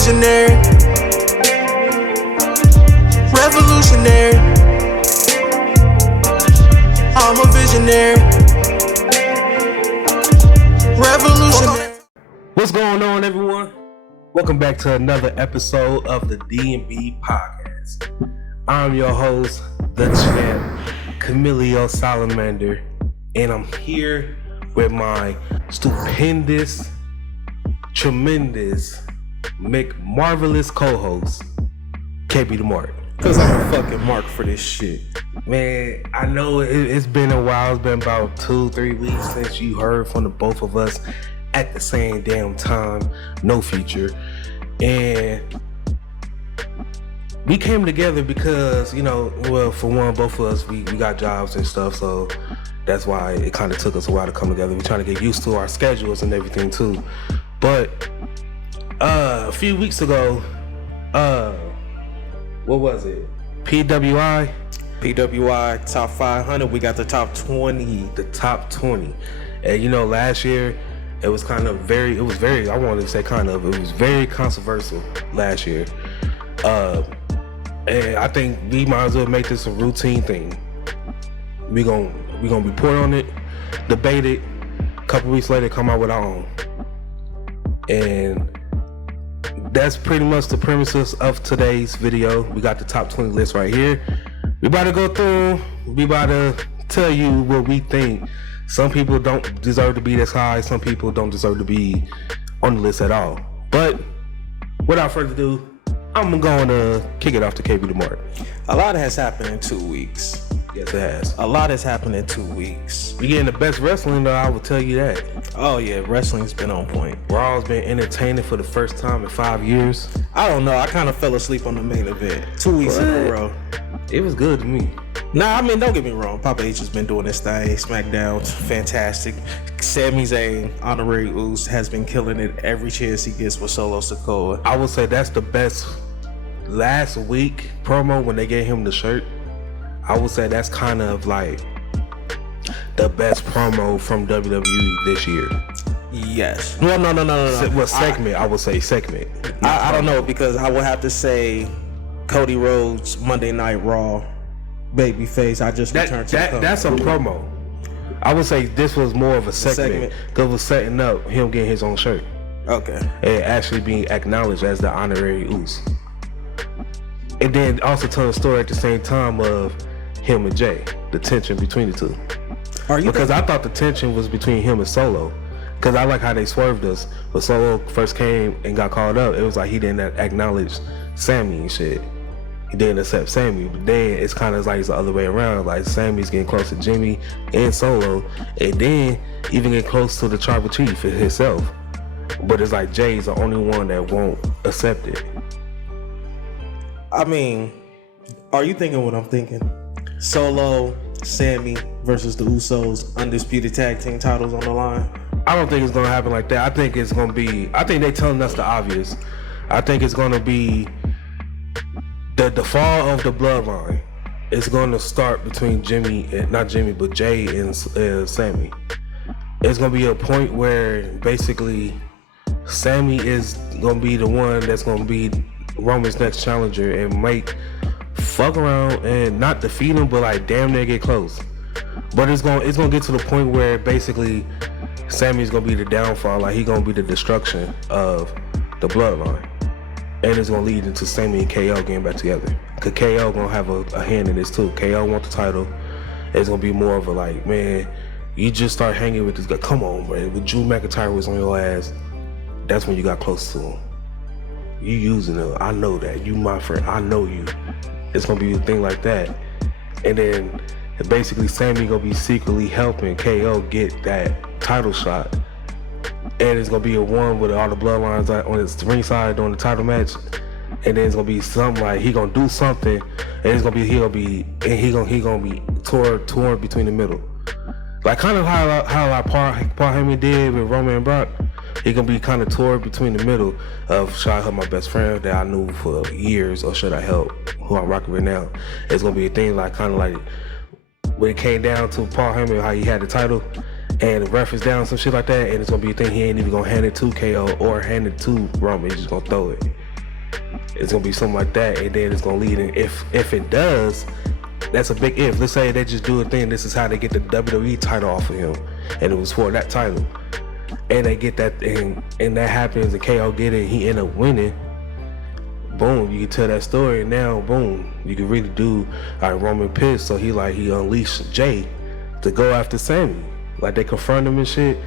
visionary, revolutionary. I'm a visionary, revolutionary. What's going on, everyone? Welcome back to another episode of the D&B Podcast. I'm your host, the champ, Camilio Salamander, and I'm here with my stupendous, tremendous, marvelous co-host, KB the Mark. Cause I'm a fucking mark for this shit. Man, I know it's been a while. It's been about 2-3 weeks since you heard from the both of us at the same damn time. No feature. And we came together because, for one, both of us, we got jobs and stuff. So that's why it kind of took us a while to come together. We're trying to get used to our schedules and everything too. But a few weeks ago, what was it? PWI, top 500. We got the top 20. The top 20. And last year it was very controversial last year. And I think we might as well make this a routine thing. We gonna report on it, debate it, a couple weeks later come out with our own. And that's pretty much the premises of today's video. We got the top 20 list right here. We about to go through, we about to tell you what we think. Some people don't deserve to be this high, some people don't deserve to be on the list at all. But without further ado, I'm going to kick it off to KB the Mark. A lot has happened in 2 weeks. Yes, it has. A lot has happened in 2 weeks. We getting the best wrestling, though, I will tell you that. Oh yeah, wrestling's been on point. Raw's been entertaining for the first time in 5 years. I don't know, I kind of fell asleep on the main event 2 weeks in a row. It was good to me. Nah, I mean, don't get me wrong. Papa H has been doing this thing. SmackDown's fantastic. Sami Zayn, Honorary Uce, has been killing it every chance he gets with Solo Sikoa. I would say that's the best last week promo when they gave him the shirt. I would say that's kind of like the best promo from WWE this year. Yes. No. Well, segment. I would say segment. I don't know, because I would have to say Cody Rhodes Monday Night Raw babyface. I just returned to the that's a promo. I would say this was more of a segment because it was setting up him getting his own shirt. Okay. And actually being acknowledged as the Honorary Uce. And then also tell a story at the same time of him and Jay, the tension between the two. Because I thought the tension was between him and Solo. Because I like how they swerved us. When Solo first came and got called up, it was like he didn't acknowledge Sammy and shit. He didn't accept Sammy. But then it's kind of like it's the other way around. Like Sammy's getting close to Jimmy and Solo. And then even get close to the Tribal Chief himself. But it's like Jay's the only one that won't accept it. I mean, are you thinking what I'm thinking? Solo, Sammy versus the Usos, undisputed tag team titles on the line? I don't think it's going to happen like that. I think they're telling us the obvious. I think it's going to be the fall of the bloodline. It's going to start between Jay and Sammy. It's going to be a point where basically Sammy is going to be the one that's going to be Roman's next challenger and might fuck around and not defeat him, but like damn near get close. But it's gonna get to the point where basically Sammy's gonna be the downfall, like he gonna be the destruction of the bloodline, and it's gonna lead into Sammy and KO getting back together. Cause KO gonna have a hand in this too. KO want the title. It's gonna be more of a like, man, you just start hanging with this guy. Come on, man. When Drew McIntyre was on your ass, that's when you got close to him. You using it. I know that. You my friend. I know you. It's gonna be a thing like that. And then basically Sammy gonna be secretly helping KO get that title shot. And it's gonna be a one with all the bloodlines on his ringside during the title match. And then it's gonna be something like he gonna do something, and he gonna be torn between the middle. Like kind of how Paul Heyman did with Roman and Brock. He gonna be kind of torn between the middle of should I help my best friend that I knew for years, or should I help who I'm rocking with now? It's gonna be a thing like kind of like when it came down to Paul Heyman, how he had the title and the ref is down, some shit like that, and it's gonna be a thing he ain't even gonna hand it to KO or hand it to Roman. He's just gonna throw it. It's gonna be something like that, and then it's gonna lead in. If it does, that's a big if. Let's say they just do a thing. This is how they get the WWE title off of him, and it was for that title, and they get that thing, and that happens, and KO get it, and he end up winning. Boom, you can tell that story, and now boom, you can really do like Roman pissed, so he unleashed Jay to go after Sammy. Like they confront him and shit,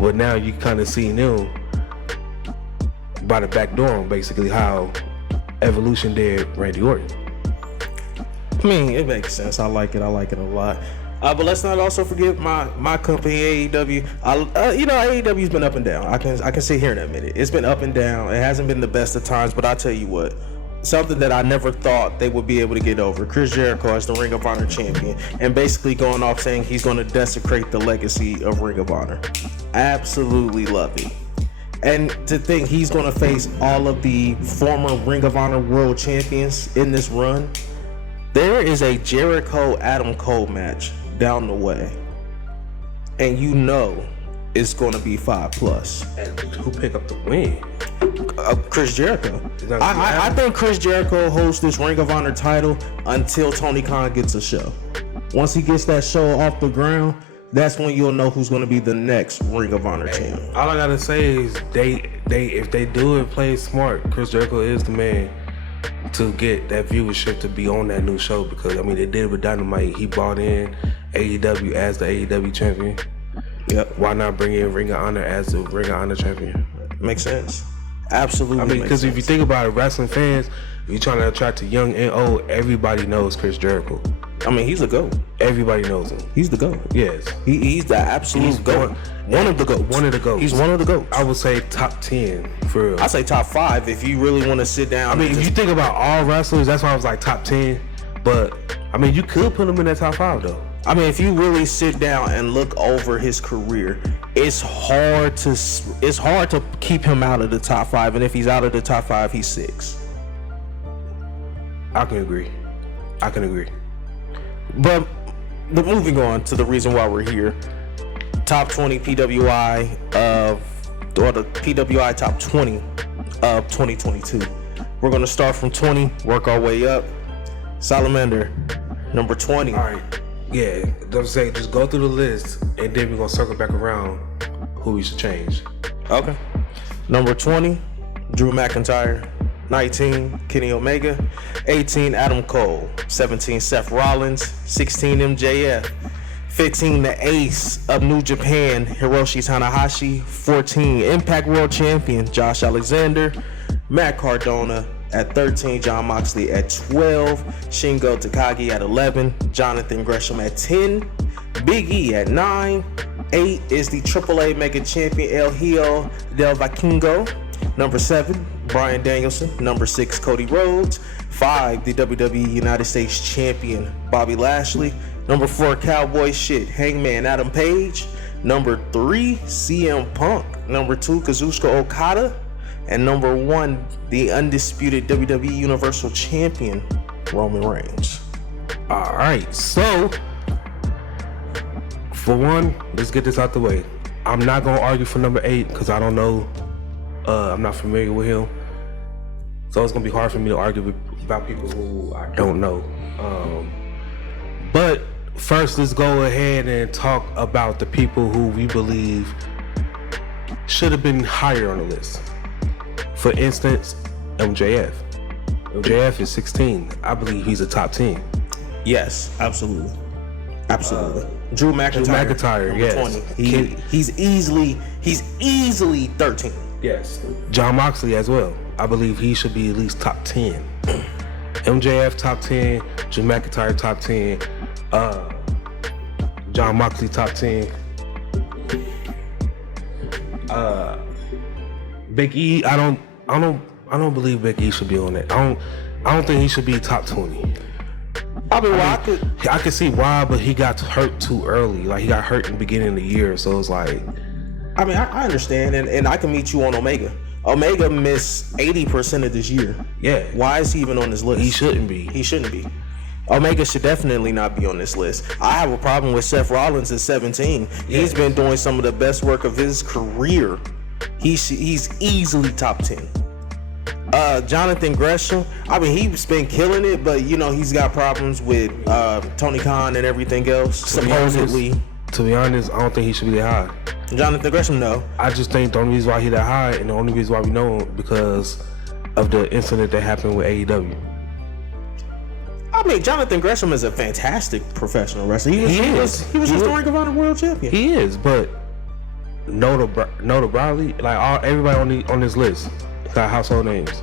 but now you kind of see them by the back door, basically how Evolution did Randy Orton. I mean, it makes sense. I like it a lot. But let's not also forget my company, AEW. AEW's been up and down. I can sit here in a minute. It's been up and down. It hasn't been the best of times, but I tell you what, something that I never thought they would be able to get over. Chris Jericho as the Ring of Honor champion, and basically going off saying he's going to desecrate the legacy of Ring of Honor. Absolutely love it. And to think he's going to face all of the former Ring of Honor world champions in this run. There is a Jericho Adam Cole match down the way, and you know it's going to be 5+. And who pick up the win? Chris Jericho. I think Chris Jericho hosts this Ring of Honor title until Tony Khan gets a show. Once he gets that show off the ground, that's when you'll know who's going to be the next Ring of Honor champion. All I gotta say is they if they do it, play smart, Chris Jericho is the man to get that viewership to be on that new show, because I mean they did it with Dynamite. He brought in AEW as the AEW champion. Yep. Why not bring in Ring of Honor as the Ring of Honor champion? Makes sense. Absolutely. I mean, because if you think about it, wrestling fans, if you're trying to attract the young and old, everybody knows Chris Jericho. I mean, he's a GOAT. Everybody knows him. He's the GOAT. Yes. He's the absolute GOAT. One of the GOATs. One of the GOATs. He's one of the GOATs. I would say top 10 for real. I say top 5 if you really want to sit down. I mean, if you think about all wrestlers, that's why I was like top 10. But I mean, you could put him in that top 5 though. I mean, if you really sit down and look over his career, it's hard to keep him out of the top 5. And if he's out of the top 5, he's 6. I can agree. But moving on to the reason why we're here, top 20 PWI or the PWI top 20 of 2022. We're gonna start from 20, work our way up. Salamander, number 20. All right. Yeah, don't say just go through the list and then we're gonna circle back around who we should change. Okay. Number 20, Drew McIntyre. 19, Kenny Omega. 18, Adam Cole. 17, Seth Rollins. 16, MJF. 15, the ace of New Japan, Hiroshi Tanahashi. 14, Impact World Champion, Josh Alexander. Matt Cardona. At 13, Jon Moxley at 12, Shingo Takagi at 11, Jonathan Gresham at 10, Big E at 9, 8 is the AAA Mega Champion El Hijo del Vikingo, number 7, Bryan Danielson, number 6, Cody Rhodes, 5, the WWE United States Champion Bobby Lashley, number 4, Cowboy Shit, Hangman Adam Page, number 3, CM Punk, number 2, Kazuchika Okada, and number 1, the undisputed WWE Universal Champion, Roman Reigns. All right, so for one, let's get this out the way. I'm not gonna argue for number 8 because I don't know. I'm not familiar with him, so it's gonna be hard for me to argue about people who I don't know. But first, let's go ahead and talk about the people who we believe should have been higher on the list. For instance, MJF. MJF is 16. I believe he's a top 10. Yes, absolutely. Drew McIntyre, yes. 20. He's easily 13. Yes. Jon Moxley as well. I believe he should be at least top 10. MJF top 10. Drew McIntyre top 10. Jon Moxley top 10. Big E, I don't believe Big E should be on that. I don't think he should be top 20. I mean, I could see why, but he got hurt too early. Like he got hurt in the beginning of the year, so it's like. I mean, I understand, and I can meet you on Omega. Omega missed 80% of this year. Yeah. Why is he even on this list? He shouldn't be. Omega should definitely not be on this list. I have a problem with Seth Rollins at 17. Yeah. He's been doing some of the best work of his career. He's easily top 10. Jonathan Gresham, I mean, he's been killing it, but you know, he's got problems with Tony Khan and everything else, supposedly. To be honest, I don't think he should be that high. Jonathan Gresham, no. I just think the only reason why he's that high, and the only reason why we know him, because of the incident that happened with AEW. I mean, Jonathan Gresham is a fantastic professional wrestler. He was just the Ring of Honor World Champion. He is, but notoriety, like everybody on this list got household names.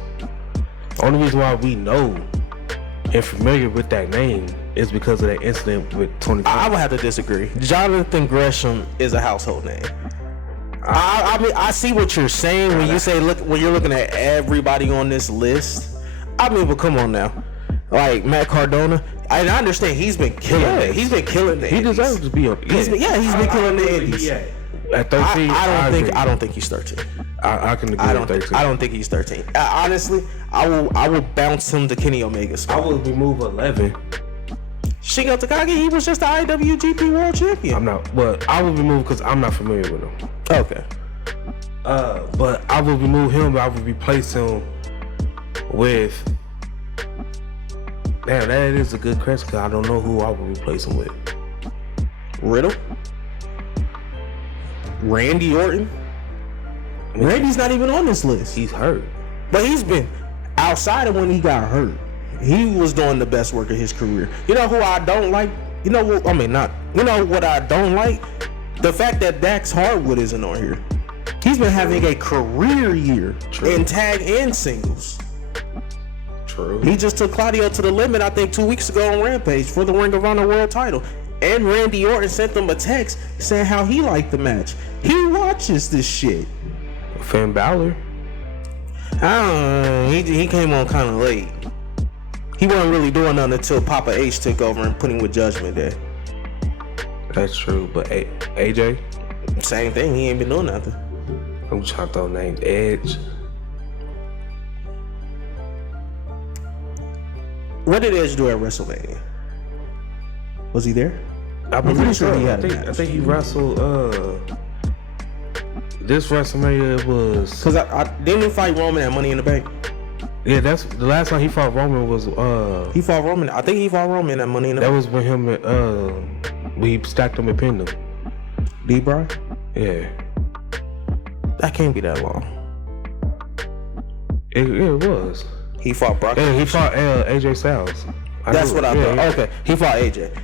The only reason why we know and familiar with that name is because of that incident with Tony Khan. I would have to disagree. Jonathan Gresham is a household name. I mean, I see what you're saying when you say when you're looking at everybody on this list. I mean, but come on now, like Matt Cardona. I understand he's been killing it. He's been killing the Indies. He deserves to be up. He's been killing the Indies. At 13, I don't think he's 13. I can agree with 13. I don't think he's 13. Honestly, I will bounce him to Kenny Omega's spot. I would remove 11. Shingo Takagi, he was just the IWGP World Champion. I'm not, but I would remove because I'm not familiar with him. Okay. But I would remove him, but I would replace him with. Damn, that is a good question because I don't know who I would replace him with. Riddle? Randy Orton? Randy's not even on this list. He's hurt. But he's been, outside of when he got hurt, he was doing the best work of his career. You know who I don't like? You know what? I mean, not. You know what I don't like? The fact that Dax Hardwood isn't on here. He's been having a career year in tag and singles. True. He just took Claudio to the limit, I think, 2 weeks ago on Rampage for the Ring of Honor World Title. And Randy Orton sent them a text saying how he liked the match. He watches this shit. Finn Balor. He came on kind of late. He wasn't really doing nothing until Papa H took over and put him with Judgment Day. That's true, but AJ? Same thing, he ain't been doing nothing. I'm trying to throw names. Edge. What did Edge do at WrestleMania? Was he there? I'm pretty sure he had I think he wrestled, this WrestleMania was... Because I didn't he fight Roman at Money in the Bank? Yeah, that's the last time he fought Roman was he fought Roman. I think he fought Roman at Money in the Bank. That was when him and we stacked him and pinned him. D-Bry? Yeah. That can't be that long. It was. He fought Brock. Yeah, he fought AJ Styles. That's what I thought. Yeah. Okay, he fought AJ.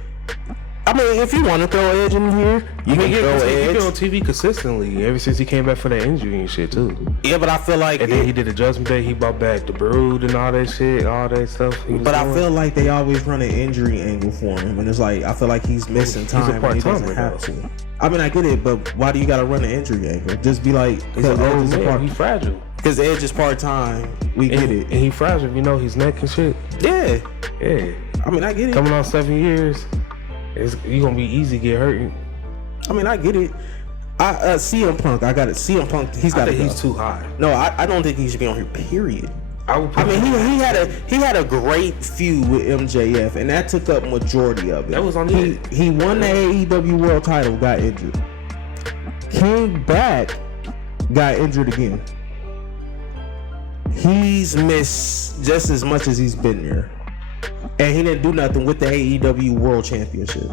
I mean, if you want to throw Edge in here, you can throw Edge. He's been on TV consistently ever since he came back for that injury and shit too. Yeah, but I feel like... And then he did the Judgment Day. He brought back the Brood and all that shit, all that stuff. But I feel like they always run an injury angle for him. And it's like, I feel like he's missing time. He's a part-timer, he doesn't have to. I mean, I get it, but why do you got to run an injury angle? Just be like... He's an old man. He's fragile. Because Edge is part-time. We get it. And he fragile. You know, his neck and shit. Yeah. Yeah. I mean, I get it. Coming on 7 years... You're gonna be easy to get hurt. I mean, I get it. CM Punk, I got it. CM Punk, he's got it. He's too high. No, I don't think he should be on here. Period. I mean, he had a great feud with MJF, and that took up majority of it. That was on it. He won the AEW World Title, got injured. Came back, got injured again. He's missed just as much as he's been there. And he didn't do nothing with the AEW World Championship.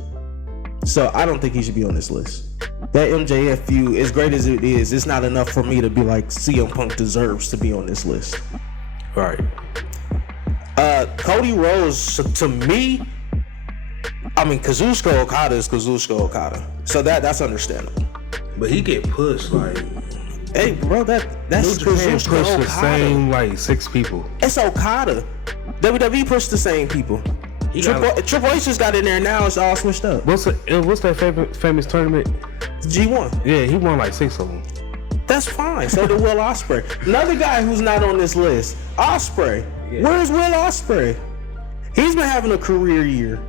So I don't think he should be on this list. That MJF feud, as great as it is, it's not enough for me to be like, CM Punk deserves to be on this list. Right. Cody Rhodes, to me, I mean, Kazuchika Okada is Kazuchika Okada. So that's understandable. But he get pushed like... Hey, bro, that's Kazuchika pushed Okada. The same, like, 6 people. It's Okada. WWE pushed the same people. Triple H just got in there now. It's all switched up. What's that famous tournament? G1. Yeah, he won like 6 of them. That's fine. So did Will Ospreay. Another guy who's not on this list, Ospreay. Yeah. Where's Will Ospreay? He's been having a career year.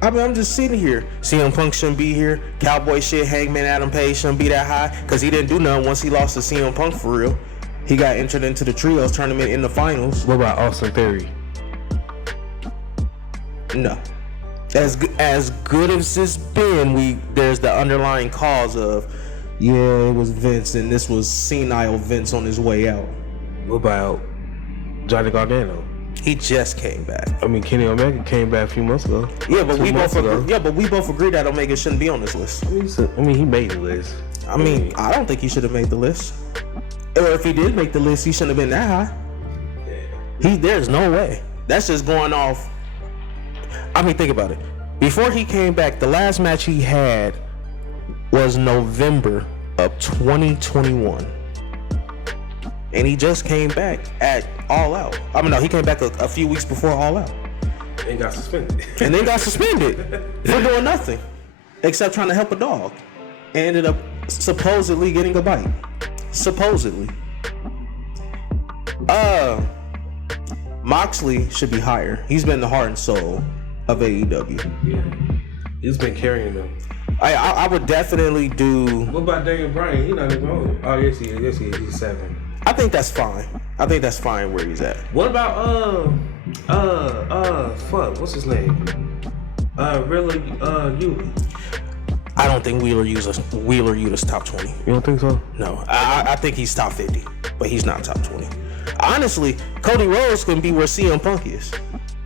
I mean, I'm just sitting here. CM Punk shouldn't be here. Cowboy shit, Hangman Adam Page shouldn't be that high because he didn't do nothing once he lost to CM Punk for real. He got entered into the trios tournament in the finals. What about Austin Theory? No. As good as it's been, there's the underlying cause of Yeah, it was Vince, and this was senile Vince on his way out. What about Johnny Gargano? He just came back. I mean, Kenny Omega came back a few months ago. Yeah, but we both agreed that Omega shouldn't be on this list. I mean, he made the list. I mean, I don't think he should have made the list. Or if he did make the list, he shouldn't have been that high. There's no way. That's just going off. I mean, think about it. Before he came back, the last match he had was November of 2021. And he just came back at All Out. I mean, no, he came back a few weeks before All Out. And got suspended. And then got suspended for doing nothing except trying to help a dog. And ended up supposedly getting a bite. Supposedly. Moxley should be higher. He's been the heart and soul of AEW. Yeah. He's been carrying them. I would definitely do. What about Daniel Bryan? He's not even on it. Oh, yes, he is. Yes, he is. He's 7. I think that's fine. I think that's fine where he's at. What about, what's his name? Really, Yuta. I don't think Wheeler Yuta's top 20. You don't think so? No. I think he's top 50, but he's not top 20. Honestly, Cody Rhodes can be where CM Punk is.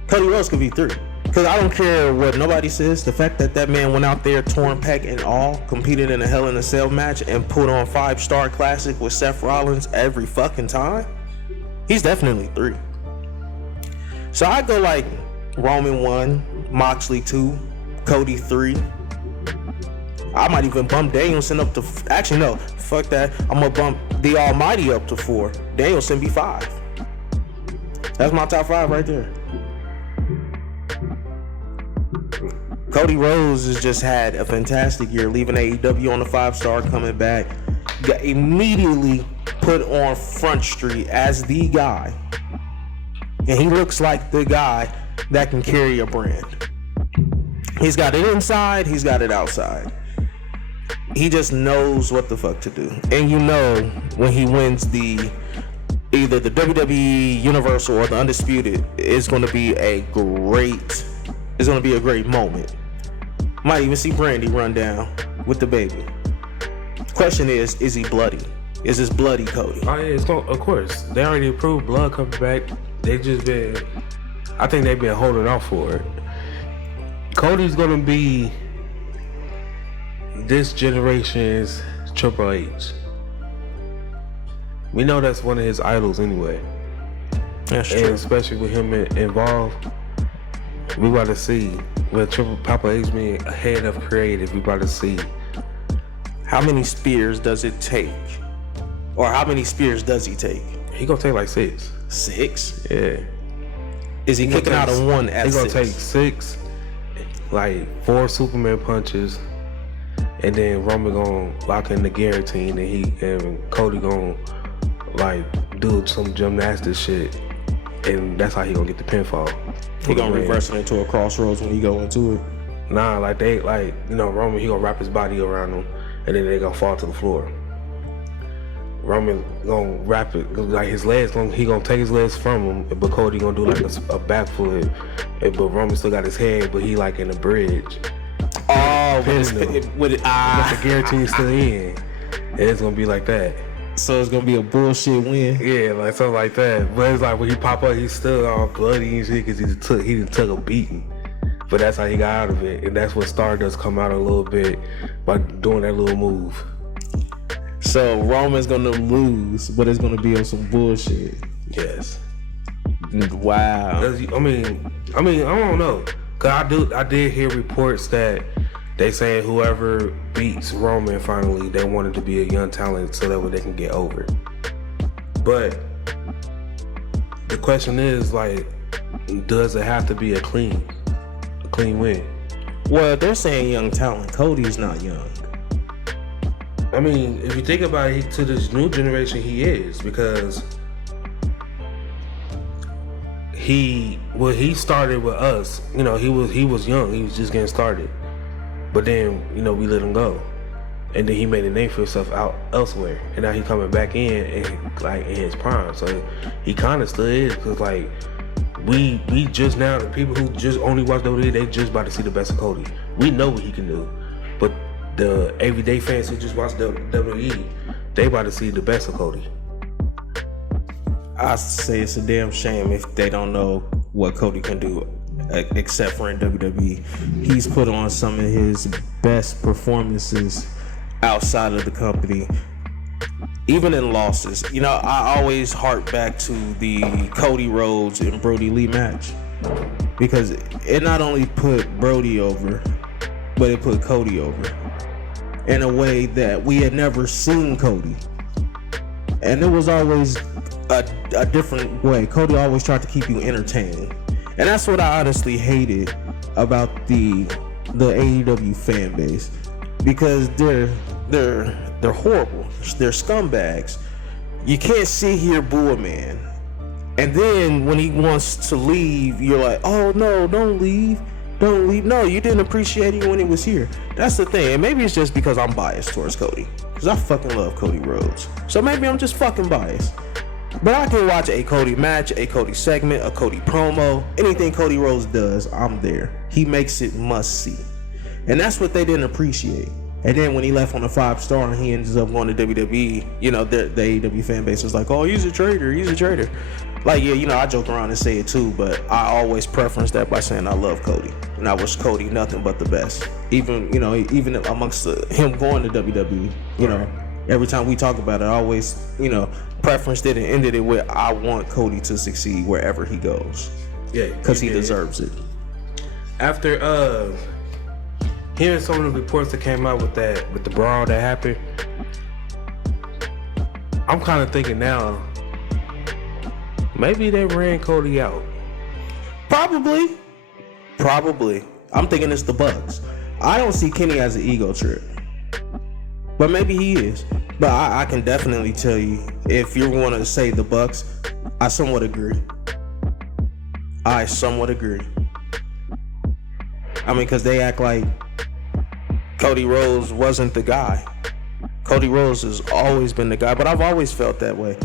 Cody Rhodes could be 3. Because I don't care what nobody says. The fact that man went out there, torn pec and all, competed in a Hell in a Cell match, and put on 5-star classic with Seth Rollins every fucking time, he's definitely 3. So I go like Roman 1, Moxley 2, Cody 3. I might even bump Danielson up to... Actually, no. Fuck that. I'm going to bump the Almighty up to 4. Danielson be 5. That's my top 5 right there. Cody Rhodes has just had a fantastic year, leaving AEW on the 5-star, coming back. Got immediately put on Front Street as the guy. And he looks like the guy that can carry a brand. He's got it inside, he's got it outside. He just knows what the fuck to do. And you know when he wins either the WWE Universal or the Undisputed, it's going to be a great moment. Might even see Brandy run down with the baby. Question is he bloody? Is this bloody Cody? Oh yeah, of course. They already approved blood coming back. I think they've been holding off for it. Cody's gonna be this generation's Triple H. We know that's one of his idols anyway. That's and true. Especially with him involved, we about to see with Triple H being ahead of creative. We about to see how many spears does it take, or how many spears does he take? He gonna take like 6. 6? Yeah. Is he kicking out of one at 6? He gonna take 6, like 4 Superman punches, and then Roman gonna lock in the guillotine, and Cody gonna like do some gymnastics shit, and that's how he gonna get the pinfall. He gonna reverse it into a crossroads when he go into it. Nah, Roman, he gonna wrap his body around him, and then they gonna fall to the floor. Roman gonna wrap it like his legs. He gonna take his legs from him, but Cody gonna do like a back flip. But Roman still got his head, but he like in the bridge. Oh, with the guillotine still in, and it's gonna be like that. So it's gonna be a bullshit win. Yeah, like something like that. But it's like when he pop up, he's still all bloody and shit because he took a beating. But that's how he got out of it, and that's what Stardust come out a little bit by doing that little move. So Roman's gonna lose, but it's gonna be on some bullshit. Yes. Wow. I mean, I don't know. Cause I did hear reports that they saying whoever beats Roman finally, they want it to be a young talent so that way they can get over it. But the question is, like, does it have to be a clean win? Well, they're saying young talent. Cody's not young. I mean, if you think about it, to this new generation, he is, because he started with us. You know, he was young. He was just getting started. But then, we let him go. And then he made a name for himself out elsewhere. And now he coming back in and like in his prime. So he kind of still is, because like we just now, the people who just only watch WWE, they just about to see the best of Cody. We know what he can do. But the everyday fans who just watch WWE, they about to see the best of Cody. I say it's a damn shame if they don't know what Cody can do, except for in WWE. He's put on some of his best performances outside of the company, even in losses. You know, I always hark back to the Cody Rhodes and Brody Lee match, because it not only put Brody over, but it put Cody over in a way that we had never seen Cody. And it was always a different way. Cody always tried to keep you entertained. And that's what I honestly hated about the AEW fan base, because they're horrible. They're scumbags. You can't sit here boo a man, and then when he wants to leave, you're like, oh no, don't leave. No, you didn't appreciate him when he was here. That's the thing. And maybe it's just because I'm biased towards Cody, because I fucking love Cody Rhodes. So maybe I'm just fucking biased. But I can watch a Cody match, a Cody segment, a Cody promo, anything Cody Rhodes does, I'm there. He makes it must see. And that's what they didn't appreciate. And then when he left on a 5-star and he ends up going to WWE, you know, the AEW fan base was like, oh, he's a traitor. Like, yeah, you know, I joke around and say it too, but I always preference that by saying I love Cody. And I wish Cody nothing but the best. Even amongst him going to WWE, you know, every time we talk about it, I always, you know, preferenced it and ended it with, I want Cody to succeed wherever he goes. Yeah. Because he deserves it. After hearing some of the reports that came out with the brawl that happened, I'm kind of thinking now, maybe they ran Cody out. Probably. I'm thinking it's the Bucks. I don't see Kenny as an ego trip, but maybe he is. But I can definitely tell you, if you're going to say the Bucks, I somewhat agree. I mean, because they act like Cody Rhodes wasn't the guy. Cody Rhodes has always been the guy, but I've always felt that way.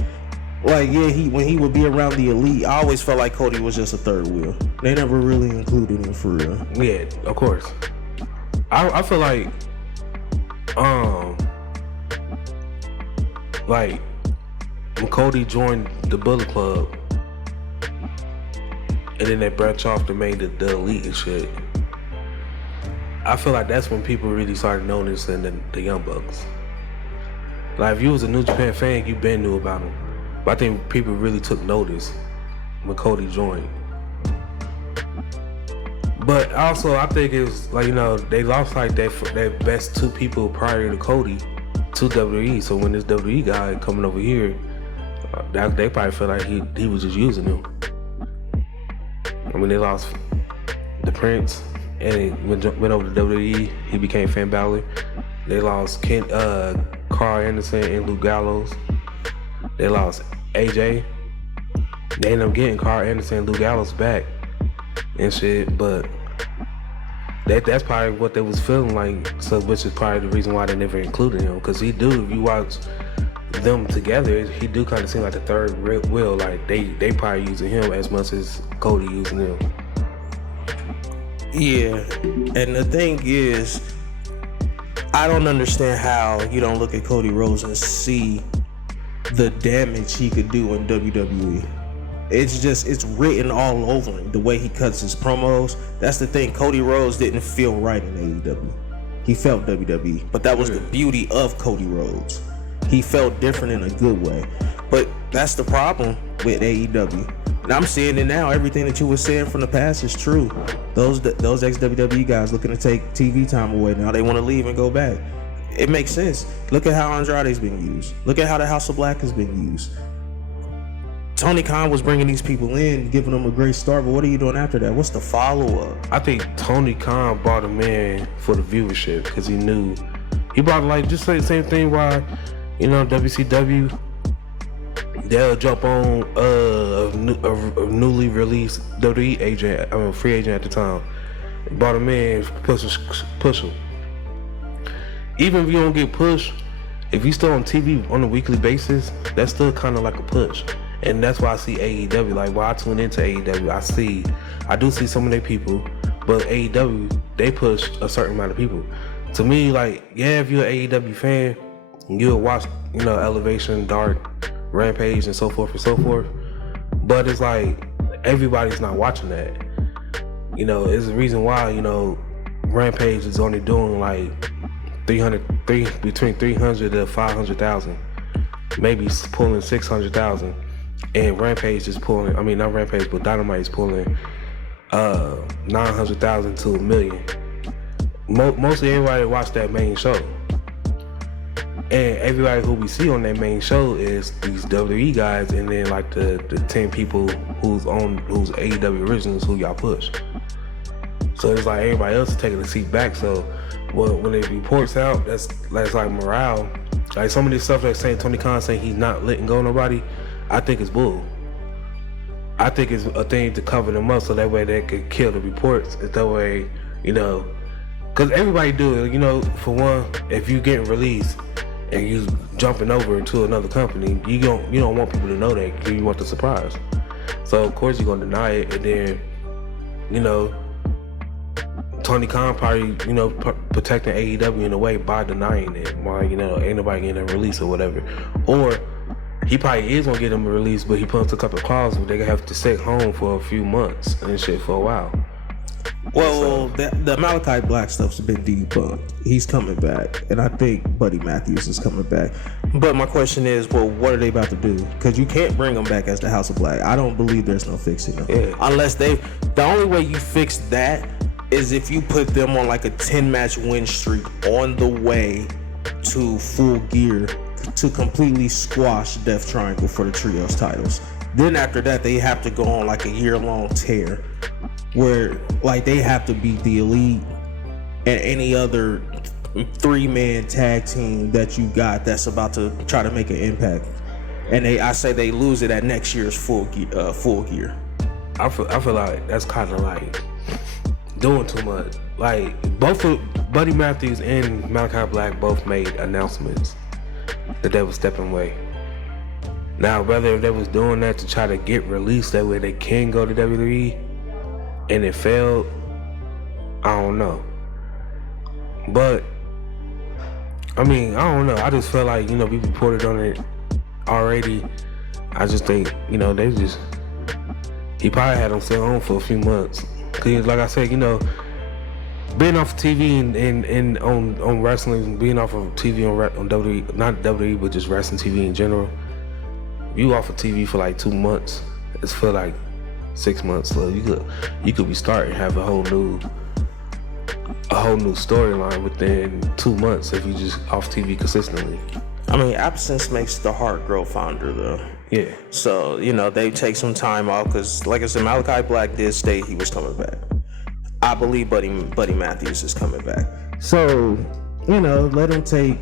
Like, yeah, when he would be around the elite, I always felt like Cody was just a third wheel. They never really included him for real. Yeah, of course. I feel like when Cody joined the Bullet Club, and then they branched off to make the elite and shit, I feel like that's when people really started noticing the Young Bucks. Like, if you was a New Japan fan, you been knew about them. But I think people really took notice when Cody joined. But also, I think it was like, you know, they lost like their best 2 people prior to Cody to WWE. So when this WWE guy coming over here, they probably felt like he was just using them. I mean, they lost the Prince, and he went over to WWE. He became Finn Balor. They lost Carl Anderson and Luke Gallows. They lost AJ. They ended up getting Carl Anderson and Luke Gallows back and shit, but that's probably what they was feeling like, so which is probably the reason why they never included him, because if you watch them together, he do kind of seem like the third wheel. Like they probably using him as much as Cody using them. Yeah, and the thing is, I don't understand how you don't look at Cody Rhodes and see the damage he could do in WWE. It's written all over him, the way he cuts his promos. That's the thing. Cody Rhodes didn't feel right in AEW. He felt WWE, but that was the beauty of Cody Rhodes. He felt different in a good way. But that's the problem with AEW. And I'm seeing it now. Everything that you were saying from the past is true. Those ex-WWE guys looking to take TV time away now. They want to leave and go back. It makes sense. Look at how Andrade's been used. Look at how the House of Black has been used. Tony Khan was bringing these people in, giving them a great start, but what are you doing after that? What's the follow-up? I think Tony Khan brought him in for the viewership, because he knew he brought, like, just like the same thing why, you know, WCW, they'll jump on a newly released WWE agent, free agent at the time, brought him in, push him. Even if you don't get pushed, if you still on TV on a weekly basis, that's still kind of like a push. And that's why I see AEW, like, when I tune into AEW, I do see some of their people, but AEW, they push a certain amount of people. to me, like, yeah, if you're an AEW fan, you'll watch, Elevation, Dark, Rampage, and so forth and so forth. But it's like everybody's not watching that. It's the reason why, Rampage is only doing like between 300 to 500,000, maybe pulling 600,000, and Rampage is pulling. Not Rampage, but Dynamite is pulling 900,000 to $1 million. Mostly everybody watch that main show, and everybody who we see on that main show is these WWE guys, and then like the 10 people who's AEW originals who y'all push. So it's like everybody else is taking a seat back. So when it reports out, that's like morale. Like some of this stuff that's saying Tony Khan saying he's not letting go of nobody, I think it's bull. I think it's a thing to cover them up so that way they could kill the reports. It's that way, because everybody do it. For one, if you getting released and you jumping over to another company, you don't want people to know that because you want the surprise. So of course you're gonna deny it, and then Tony Khan probably protecting AEW in a way by denying it. Why ain't nobody getting a release or whatever, or he probably is gonna get them a release, but he puts a couple of clauses where they gonna have to sit home for a few months and shit for a while. Well, the Malachi Black stuff's been debunked. He's coming back, and I think Buddy Matthews is coming back. But my question is, well, what are they about to do? Because you can't bring them back as the House of Black. I don't believe there's no fixing them. Yeah. Unless the only way you fix that is if you put them on like a 10-match win streak on the way to Full Gear to completely squash Death Triangle for the trios titles. Then after that, they have to go on like a year-long tear where like they have to beat the Elite and any other 3-man tag team that you got that's about to try to make an impact. And I say they lose it at next year's Full Gear. I feel like that's kind of like doing too much. Like both of Buddy Matthews and Malachi Black both made announcements that they were stepping away. Now, whether they was doing that to try to get released that way they can go to WWE and it failed, I don't know. But I don't know. I just feel like, we reported on it already. I just think, he probably had them sit home for a few months. Cause like I said, being off of TV and on wrestling, being off of TV on WWE, not WWE, but just wrestling TV in general, you off of TV for like 2 months. It's for like 6 months. So you could restart and have a whole new storyline within 2 months if you just off TV consistently. Absence makes the heart grow fonder, though. Yeah. So, they take some time off because, like I said, Malachi Black did state he was coming back. I believe Buddy Matthews is coming back. So, let him take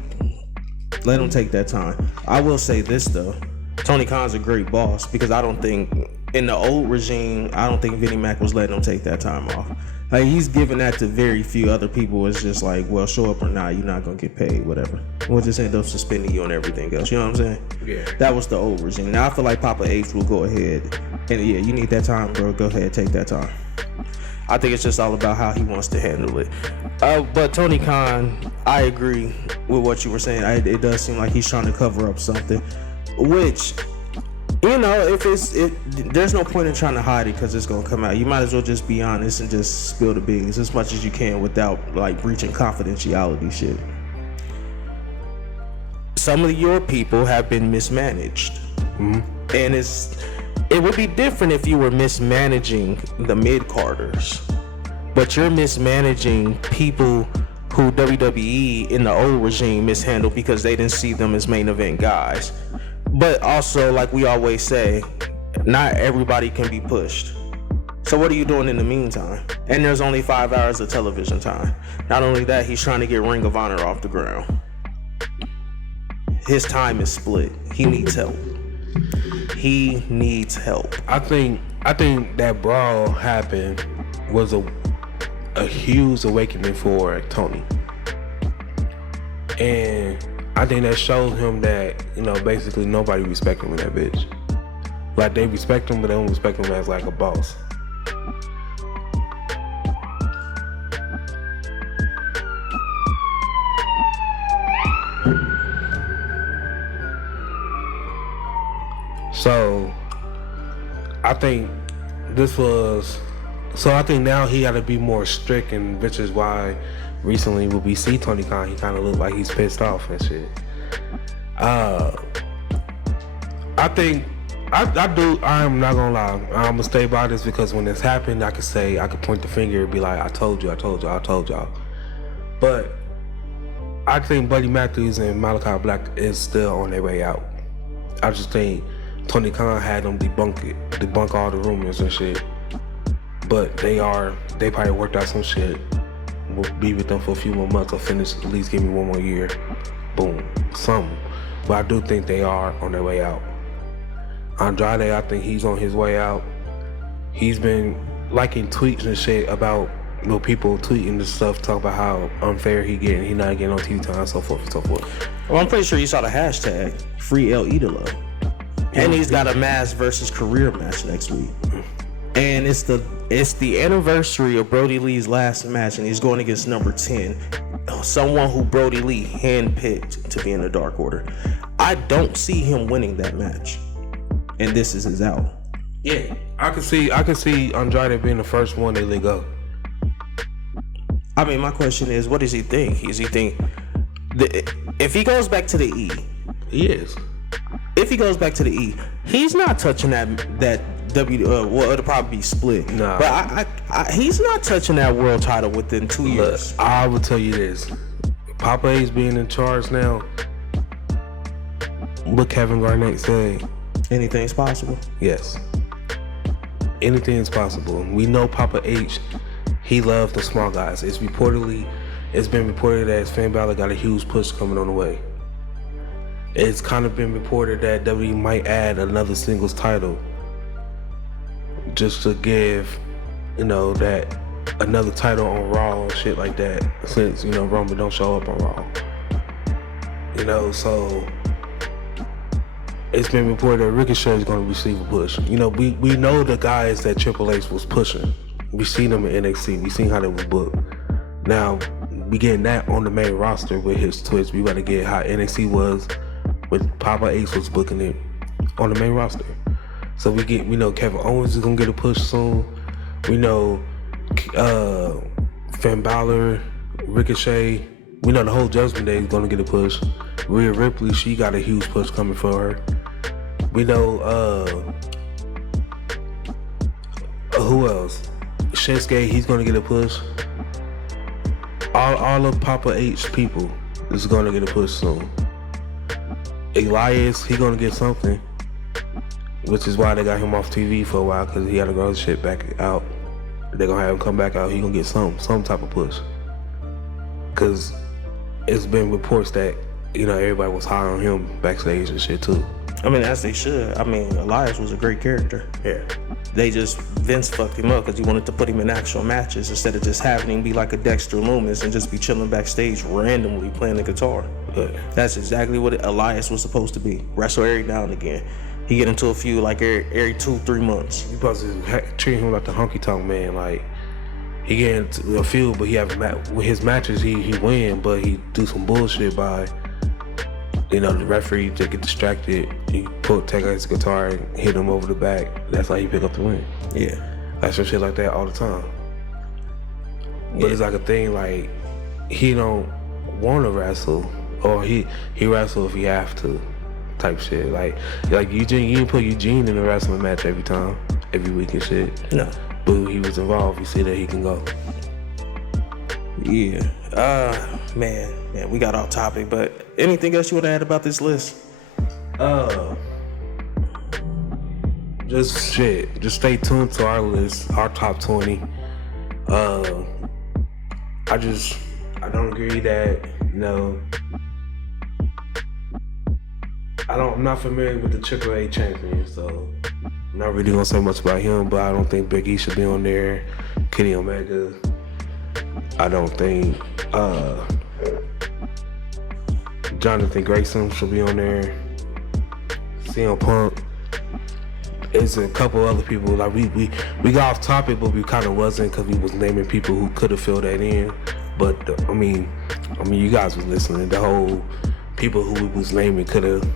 that time. I will say this, though. Tony Khan's a great boss because I don't think, in the old regime, I don't think Vinnie Mac was letting him take that time off. Like, he's giving that to very few other people. It's just like, well, show up or not, you're not going to get paid, whatever. We'll just end up suspending you on everything else. You know what I'm saying? Yeah. That was the old regime. Now, I feel like Papa H will go ahead. And, yeah, you need that time, bro. Go ahead, take that time. I think it's just all about how he wants to handle it. But Tony Khan, I agree with what you were saying. It does seem like he's trying to cover up something, which, if there's no point in trying to hide it because it's gonna come out. You might as well just be honest and just spill the beans as much as you can without like breaching confidentiality shit. Some of your people have been mismanaged, and it would be different if you were mismanaging the mid-carders, but you're mismanaging people who WWE in the old regime mishandled because they didn't see them as main event guys. But also, like we always say, not everybody can be pushed. So what are you doing in the meantime? And there's only 5 hours of television time. Not only that, he's trying to get Ring of Honor off the ground. His time is split. He needs help. He needs help. I think that brawl happened was a huge awakening for Tony. And I think that showed him that, basically nobody respect him in that bitch. Like, they respect him, but they don't respect him as like a boss. So I think this was. So I think now he got to be more strict, and which is why recently when we see Tony Khan, he kind of look like he's pissed off and shit. I think I'm not gonna lie. I'm gonna stay by this because when this happened, I could point the finger and be like, I told y'all. But I think Buddy Matthews and Malachi Black is still on their way out. I just think Tony Khan had them debunk all the rumors and shit. But they probably worked out some shit. We'll be with them for a few more months or finish, at least give me one more year. Boom. Something. But I do think they are on their way out. Andrade, I think he's on his way out. He's been liking tweets and shit about people tweeting this stuff, talking about how unfair he not getting on TV time, so forth and so forth. Well, I'm pretty sure you saw the hashtag Free El Idolo. And he's got a mass versus career match next week. And it's the anniversary of Brody Lee's last match, and he's going against number 10, someone who Brody Lee handpicked to be in the Dark Order. I don't see him winning that match, and this is his out. Yeah, I can see Andrade being the first one they let go. I mean, my question is, what does he think? Does he think if he goes back to the E? He is. If he goes back to the E, he's not touching that well, it'll probably be split. Nah. But he's not touching that world title within 2 years. Look, I will tell you this. Papa A's being in charge now. What Kevin Garnett said. Anything's possible. Yes. Anything is possible. We know Papa H, he loves the small guys. It's been reported that Finn Balor got a huge push coming on the way. It's kind of been reported that WWE might add another singles title just to give, that another title on Raw, shit like that, since, Roman don't show up on Raw. So it's been reported that Ricochet is going to receive a push. We know the guys that Triple H was pushing. We seen them in NXT. We seen how they was booked. Now, we getting that on the main roster with his twist. We got to get how NXT was when Papa Ace was booking it on the main roster. So we know Kevin Owens is gonna get a push soon. We know Finn Balor, Ricochet. We know the whole Judgment Day is gonna get a push. Rhea Ripley, she got a huge push coming for her. We know who else? Shinsuke, he's gonna get a push. All of Papa H people is gonna get a push soon. Elias, he gonna get something, which is why they got him off TV for a while, because he had to grow his shit back out. They're gonna have him come back out. He gonna get some type of push, because it's been reports that everybody was high on him backstage and shit too. I mean, as they should. I mean, Elias was a great character. Yeah. Vince fucked him up because he wanted to put him in actual matches instead of just having him be like a Dexter Lumis and just be chilling backstage randomly playing the guitar. Yeah. That's exactly what Elias was supposed to be. Wrestle every now and again. He get into a feud like every 2-3 months. You supposed to treat him like the honky tonk man. Like, he get into a feud, but with his matches he win, but he do some bullshit by the referee to get distracted. He take out his guitar and hit him over the back. That's how he pick up the win. Yeah. Like some shit like that all the time. But it's like a thing like he don't want to wrestle, or he wrestle if he have to, type shit. Like Eugene, you didn't put Eugene in a wrestling match every week and shit. No. But he was involved. You see that he can go. Yeah. Man, we got off topic, but anything else you want to add about this list? Just stay tuned to our list, our top 20. I don't agree that, I'm not familiar with the AAA champion, so I'm not really gonna say much about him, but I don't think Big E should be on there. Kenny Omega. I don't think Jonathan Grayson should be on there. CM Punk. It's a couple other people. Like we got off topic, but we kind of wasn't, because we was naming people who could have filled that in. But I mean, you guys was listening. The whole people who we was naming could have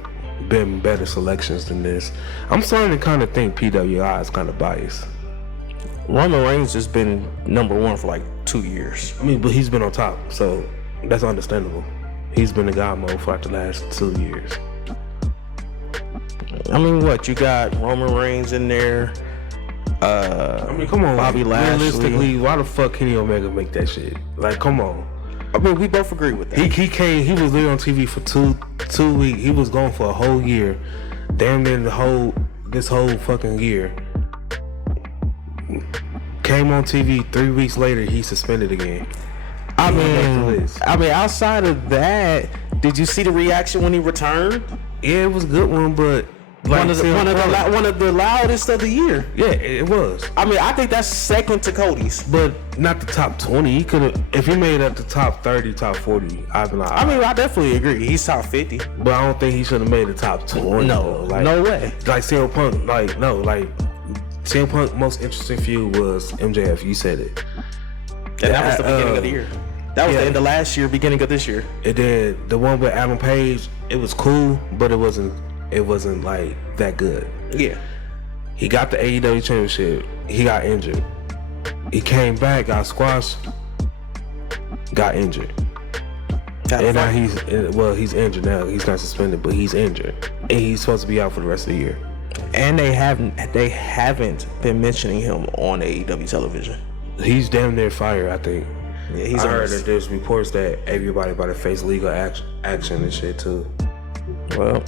been better selections than this. I'm starting to kind of think PWI is kind of biased. Roman Reigns has been #1 for like 2 years. I mean, but he's been on top, so that's understandable. He's been in God mode for like the last 2 years. I mean, what you got? Roman Reigns in there. I mean, come on, Bobby like, Lashley. realistically, why the fuck Kenny Omega make that shit? Like, come on. I mean, we both agree with that. He came. He was there on TV for two weeks. He was gone for a whole year. Damn near this whole fucking year. Came on TV 3 weeks later. He suspended again. I mean, outside of that, did you see the reaction when he returned? Yeah, it was a good one, but like, one of the loudest of the year. Yeah, it was. I mean, I think that's second to Cody's, but not the top 20. He could have, if he made it up to top 30, top 40. I'd be like, I mean, I definitely agree. He's top 50, but I don't think he should have made the top 20. No, like, no way. Like CM Punk, CM Punk's most interesting feud was MJF. You said it. And that was the beginning of the year. That was the end of last year, beginning of this year. It did. The one with Adam Page, it was cool, but it wasn't like that good. Yeah. He got the AEW championship. He got injured. He came back, got squashed, got injured. And now he's injured now. He's not suspended, but he's injured. And he's supposed to be out for the rest of the year. And they haven't been mentioning him on AEW television. He's damn near fired, I think. Yeah, I heard that there's reports that everybody about to face legal action and shit too. Well,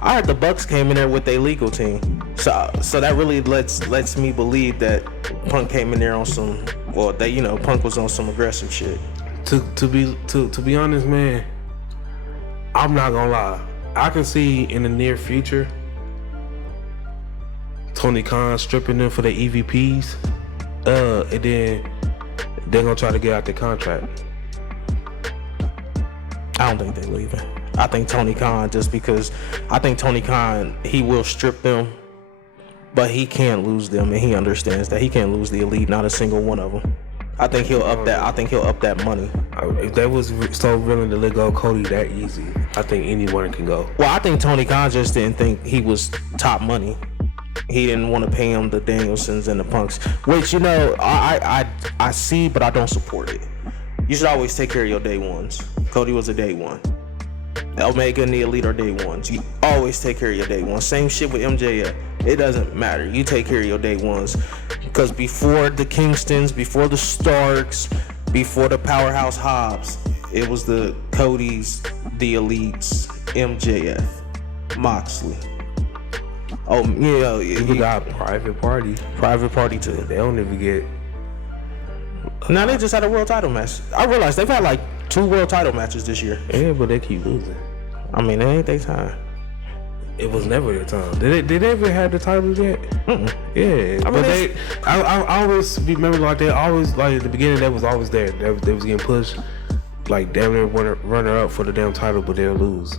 I heard the Bucks came in there with their legal team, so that really lets me believe that Punk came in there on some, well, Punk was on some aggressive shit. To be honest, man, I'm not gonna lie. I can see in the near future Tony Khan stripping them for the EVPs, and then they're gonna try to get out their contract. I don't think they're leaving. I think Tony Khan, he will strip them, but he can't lose them, and he understands that he can't lose the elite, not a single one of them. I think he'll up that money. If they was so willing to let go Cody that easy, I think anyone can go. Well, I think Tony Khan just didn't think he was top money. He didn't want to pay him the Danielsons and the Punks, which I see, but I don't support it. You should always take care of your day ones. Cody was a day one. Omega and the Elite are day ones. You always take care of your day ones. Same shit with MJF. It doesn't matter. You take care of your day ones. Because before the Kingstons, before the Starks, before the Powerhouse Hobbs, it was the Codys, the Elites, MJF, Moxley. Oh, yeah. You got Private Party. Private Party too. They don't even get. Now they just had a world title match. I realized they've had like 2 world title matches this year. Yeah, but they keep losing. I mean, it ain't their time. It was never their time. Did they ever have the titles yet? Mm-mm. Yeah, I always remember like they always like at the beginning they was always there. They was getting pushed like damn near runner up for the damn title, but they'll lose.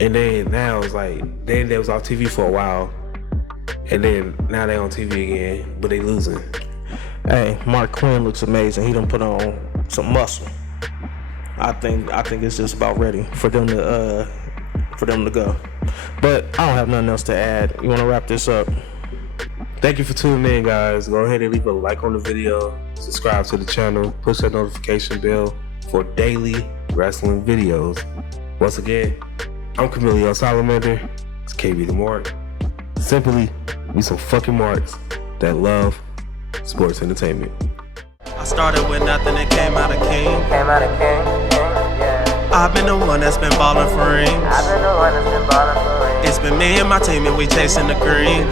And then now it's like then they was off TV for a while, and then now they on TV again, but they losing. Hey, Mark Quinn looks amazing. He done put on some muscle. I think it's just about ready for them to go. But I don't have nothing else to add. You want to wrap this up? Thank you for tuning in, guys. Go ahead and leave a like on the video, subscribe to the channel, push that notification bell for daily wrestling videos. Once again, I'm Camillio Salamander. It's KB the Mark. Simply, we some fucking marks that love sports entertainment. I started with nothing and came out a king. I've been the one that's been ballin' for rings. It's been me and my team and we chasing the green.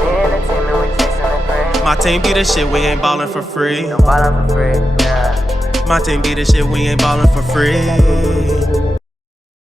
My team be the shit, we ain't ballin' for free. My team be the shit, we ain't ballin' for free.